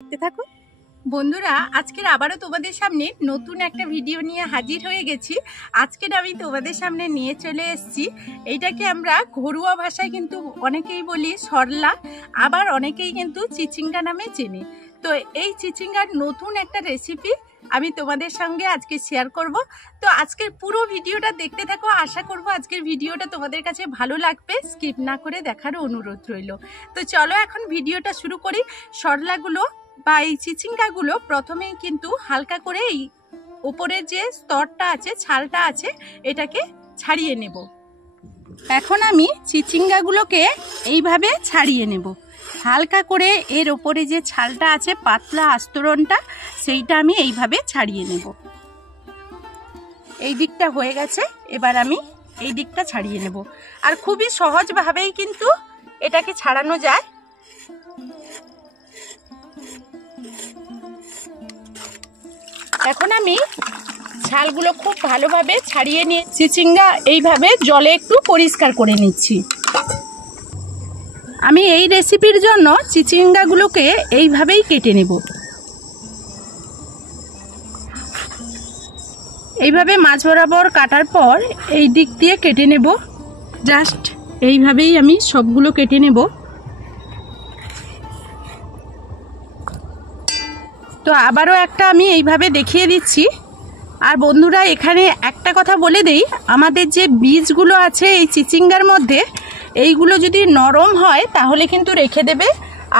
দেখতে থাকো বন্ধুরা। আজকের আবারও তোমাদের সামনে নতুন একটা ভিডিও নিয়ে হাজির হয়ে গেছি। আজকের আমি তোমাদের সামনে নিয়ে চলে এসেছি, এইটাকে আমরা ঘরোয়া ভাষায় কিন্তু অনেকেই বলি সরলা, আবার অনেকেই কিন্তু চিচিঙ্গা নামে চেনে। তো এই চিচিঙ্গার নতুন একটা রেসিপি আমি তোমাদের সঙ্গে আজকে শেয়ার করব। তো আজকের পুরো ভিডিওটা দেখতে থাকো, আশা করব আজকের ভিডিওটা তোমাদের কাছে ভালো লাগবে, স্কিপ না করে দেখার অনুরোধ রইল। তো চলো এখন ভিডিওটা শুরু করি। সরলাগুলো বা এই চিচিঙ্গাগুলো প্রথমেই কিন্তু হালকা করে এই উপরের যে স্তরটা আছে, ছালটা আছে, এটাকে ছাড়িয়ে নেব। এখন আমি চিচিঙ্গাগুলোকে এইভাবে ছাড়িয়ে নেব হালকা করে। এর ওপরে যে ছালটা আছে, পাতলা আস্তরণটা, সেইটা আমি এইভাবে ছাড়িয়ে নেব। এই দিকটা হয়ে গেছে, এবার আমি এই দিকটা ছাড়িয়ে নেব। আর খুবই সহজভাবেই কিন্তু এটাকে ছাড়ানো যায়। এখন আমি ছালগুলো খুব ভালোভাবে ছাড়িয়ে নিয়ে চিচিঙ্গা এইভাবে জলে একটু পরিষ্কার করে নিচ্ছি। আমি এই রেসিপির জন্য চিচিঙ্গাগুলোকে এইভাবেই কেটে নেব। এইভাবে মাছ বরাবর কাটার পর এই দিক দিয়ে কেটে নেব। জাস্ট এইভাবেই আমি সবগুলো কেটে নেব। তো আবারও একটা আমি এইভাবে দেখিয়ে দিচ্ছি। আর বন্ধুরা, এখানে একটা কথা বলে দেই, আমাদের যে বীজগুলো আছে এই চিচিঙ্গার মধ্যে, এইগুলো যদি নরম হয় তাহলে কিন্তু রেখে দেবে,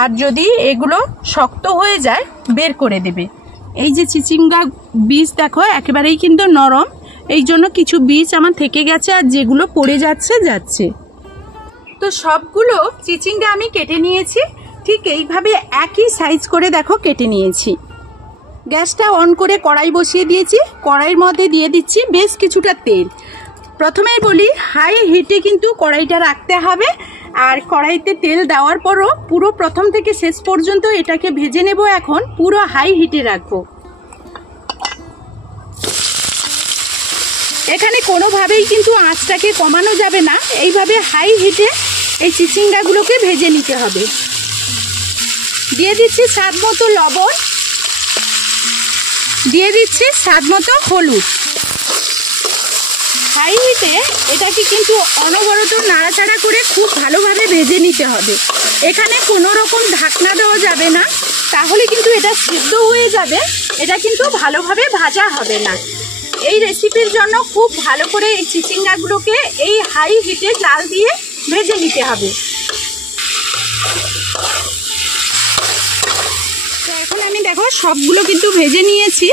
আর যদি এগুলো শক্ত হয়ে যায় বের করে দেবে। এই যে চিচিঙ্গা বীজ দেখো একেবারেই কিন্তু নরম, এই জন্য কিছু বীজ আমার থেকে গেছে, আর যেগুলো পড়ে যাচ্ছে। তো সবগুলো চিচিঙ্গা আমি কেটে নিয়েছি, ঠিক এইভাবে একই সাইজ করে দেখো কেটে নিয়েছি। গ্যাসটা অন করে কড়াই বসিয়ে দিয়েছি। কড়াইয়ের মধ্যে দিয়ে দিচ্ছি বেশ কিছুটা তেল। প্রথমেই বলি, হাই হিটে কিন্তু কড়াইটা রাখতে হবে। আর কড়াইতে তেল দেওয়ার পরও পুরো প্রথম থেকে শেষ পর্যন্ত এটাকে ভেজে নেব। এখন পুরো হাই হিটে রাখবো। এখানে কোনোভাবেই কিন্তু আঁচটাকে কমানো যাবে না, এইভাবে হাই হিটে এই চিচিঙ্গাগুলোকে ভেজে নিতে হবে। দিয়ে দিচ্ছি স্বাদ মতো লবণ, দিয়ে দিচ্ছি স্বাদ মতো হলুদ। হাই হিটে এটাকে কিন্তু অনবরত নাড়াচাড়া করে খুব ভালোভাবে ভেজে নিতে হবে। এখানে কোনো রকম ঢাকনা দেওয়া যাবে না, তাহলে কিন্তু এটা সিদ্ধ হয়ে যাবে, এটা কিন্তু ভালোভাবে ভাজা হবে না। এই রেসিপির জন্য খুব ভালো করে এই চিচিঙ্গাগুলোকে এই হাই হিটে জাল দিয়ে ভেজে নিতে হবে। তো এখন আমি দেখো সবগুলো কিন্তু ভেজে নিয়েছি।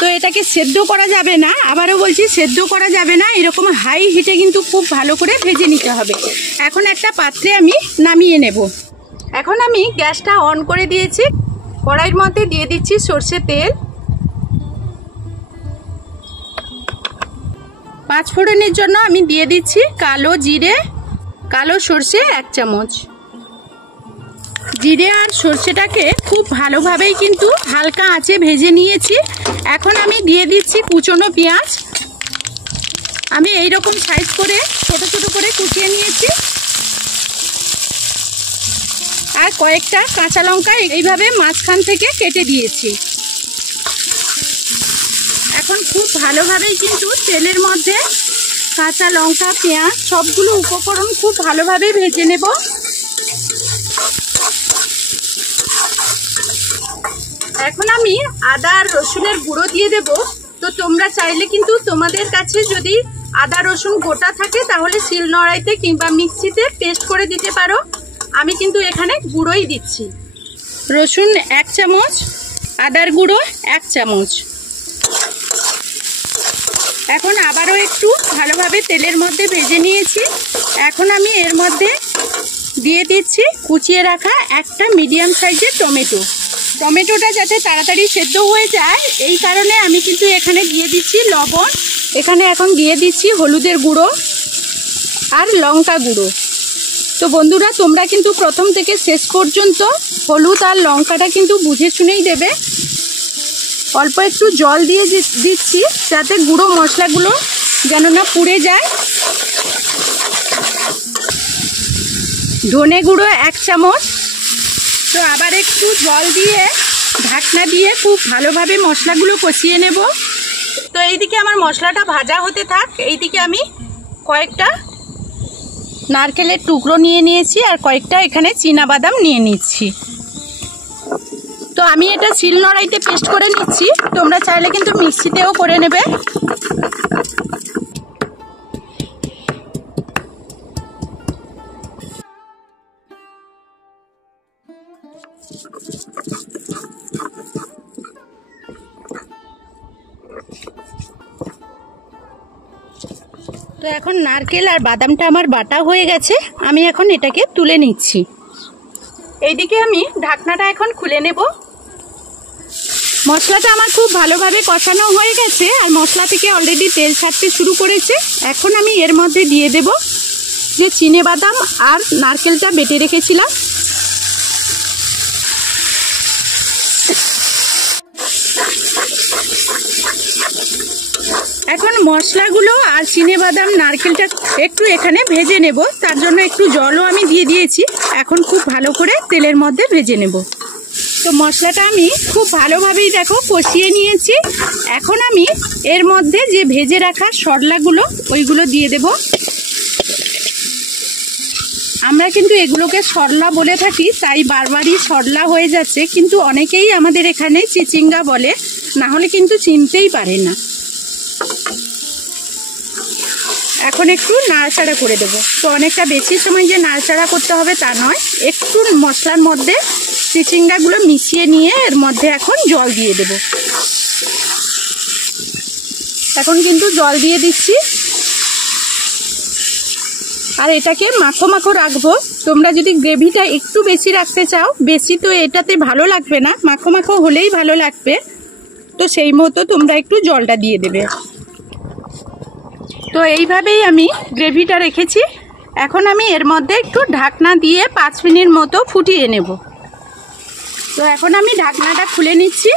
তো এটাকে সেদ্ধ করা যাবে না, আবারও বলছি সেদ্ধ করা যাবে না, এরকম হাই হিটে কিন্তু খুব ভালো করে ভেজে নিতে হবে। এখন একটা পাত্রে আমি নামিয়ে নেব। এখন আমি গ্যাসটা অন করে দিয়েছি। কড়াইয়ের মধ্যে দিয়ে দিচ্ছি সরষের তেল। 5 ফোড়নের জন্য আমি দিয়ে দিচ্ছি কালো জিরে, কালো সরষে 1 চামচ। জিরে আর সরষেটাকে খুব ভালোভাবেই কিন্তু হালকা আঁচে ভেজে নিয়েছি। এখন আমি দিয়ে দিচ্ছি কুচনো পেঁয়াজ। আমি এই রকম সাইজ করে ছোট ছোট করে কুচিয়ে নিয়েছি। আর কয়েকটা কাঁচা লঙ্কা এইভাবে মাঝখান থেকে কেটে দিয়েছি। এখন খুব ভালোভাবেই কিন্তু তেলের মধ্যে কাঁচা লঙ্কা, পেঁয়াজ সবগুলো উপকরণ খুব ভালোভাবে ভেজে নেব। এখন আমি আদা আর রসুনের গুঁড়ো দিয়ে দেব। তো তোমরা চাইলে কিন্তু তোমাদের কাছে যদি আদা রসুন গোটা থাকে তাহলে শিলনোড়াইতে কিংবা মিক্সিতে পেস্ট করে দিতে পারো। আমি কিন্তু এখানে গুঁড়োই দিচ্ছি। রসুন 1 চামচ, আদার গুঁড়ো 1 চামচ। এখন আবারও একটু ভালোভাবে তেলের মধ্যে ভেজে নিয়েছি। এখন আমি এর মধ্যে দিয়ে দিচ্ছি কুচিয়ে রাখা একটা মিডিয়াম সাইজের টমেটো। টমেটোটা যাতে তাড়াতাড়ি সেদ্ধ হয়ে যায় এই কারণে আমি কিন্তু এখানে দিয়ে দিচ্ছি লবণ। এখানে এখন দিয়ে দিচ্ছি হলুদের গুঁড়ো আর লঙ্কা গুঁড়ো। তো বন্ধুরা, তোমরা কিন্তু প্রথম থেকে শেষ পর্যন্ত হলুদ আর লঙ্কাটা কিন্তু বুঝে শুনেই দেবে। অল্প একটু জল দিয়ে দিচ্ছি যাতে গুঁড়ো মশলাগুলো যেন না পুড়ে যায়। ধনে গুঁড়ো 1 চামচ, তো আবার একটু জল দিয়ে ঢাকনা দিয়ে খুব ভালোভাবে মশলাগুলো কষিয়ে নেব। তো এইদিকে আমার মশলাটা ভাজা হতে থাক, এইদিকে আমি কয়েকটা নারকেলের টুকরো নিয়ে নিয়েছি আর কয়েকটা এখানে চীনাবাদাম নিয়ে নিচ্ছি। তো আমি এটা শিলনোড়াইতে পেস্ট করে নিচ্ছি, তোমরা চাইলে কিন্তু মিক্সিতেও করে নেবে। তো এখন নারকেল আর বাদামটা আমার বাটা হয়ে গেছে, আমি এখন এটাকে তুলে নিচ্ছি। এইদিকে আমি ঢাকনাটা এখন খুলে নেব। মশলাটা আমার খুব ভালোভাবে কষানো হয়ে গেছে আর মশলা থেকে অলরেডি তেল ছাড়তে শুরু করেছে। এখন আমি এর মধ্যে দিয়ে দেব যে চিনেবাদাম আর নারকেলটা বেটে রেখেছিলাম। এখন মশলাগুলো আর চিনেবাদাম নারকেলটা একটু এখানে ভেজে নেব, তার জন্য একটু জলও আমি দিয়ে দিয়েছি। এখন খুব ভালো করে তেলের মধ্যে ভেজে নেব। তো মশলাটা আমি খুব ভালোভাবেই দেখো কষিয়ে নিয়েছি। এখন আমি এর মধ্যে যে ভেজে রাখা সরলাগুলো ওইগুলো দিয়ে দেব। আমরা কিন্তু এগুলোকে সরলা বলে থাকি, তাই বারবারই সরলা হয়ে যাচ্ছে, কিন্তু অনেকেই আমাদের এখানে চিচিঙ্গা বলে, না হলে কিন্তু চিনতেই পারে না। এখন একটু নাড়াচাড়া করে দেব। তো অনেকটা বেশি সময় যে নাড়াচাড়া করতে হবে তা নয়, একটু মশলার মধ্যে চিচিঙ্গাগুলো মিশিয়ে নিয়ে এর মধ্যে এখন জল দিয়ে দেব। এখন কিন্তু জল দিয়ে দিচ্ছি আর এটাকে মাখো মাখো রাখবো। তোমরা যদি গ্রেভিটা একটু বেশি রাখতে চাও, বেশি তো এটাতে ভালো লাগবে না, মাখো মাখো হলেই ভালো লাগবে, তো সেই মতো তোমরা একটু জলটা দিয়ে দেবে। তো এইভাবেই আমি গ্রেভিটা রেখেছি। এখন আমি এর মধ্যে একটু ঢাকনা দিয়ে 5 মিনিট মতো ফুটিয়ে নেব। তো এখন আমি ঢাকনাটা খুলে নিচ্ছি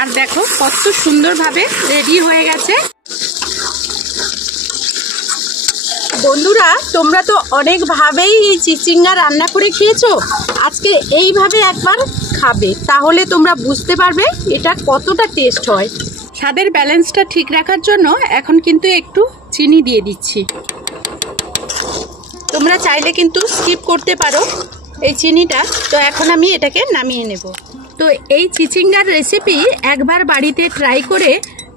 আর দেখো কত সুন্দরভাবে রেডি হয়ে গেছে। বন্ধুরা, তোমরা তো অনেকভাবেই এই চিচিঙ্গা রান্না করে খেয়েছো, আজকে এইভাবে একবার খাবে, তাহলে তোমরা বুঝতে পারবে এটা কতটা টেস্ট হয়। স্বাদের ব্যালেন্সটা ঠিক রাখার জন্য এখন কিন্তু একটু চিনি দিয়ে দিচ্ছি। তোমরা চাইলে কিন্তু স্কিপ করতে পারো এই চিনিটা। তো এখন আমি এটাকে নামিয়ে নেব। তো এই চিচিঙ্গার রেসিপি একবার বাড়িতে ট্রাই করে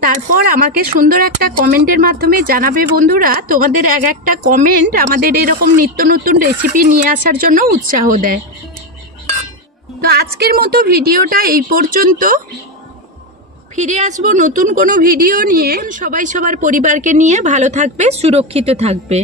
তারপর আমাকে সুন্দর একটা কমেন্টের মাধ্যমে জানাবে বন্ধুরা। তোমাদের এক একটা কমেন্ট আমাদের এরকম নিত্য নতুন রেসিপি নিয়ে আসার জন্য উৎসাহ দেয়। তো আজকের মতো ভিডিওটা এই পর্যন্ত। ফিরে আসবো নতুন কোনো ভিডিও নিয়ে। সবাই সবার পরিবারকে নিয়ে ভালো থাকবে, সুরক্ষিত থাকবে।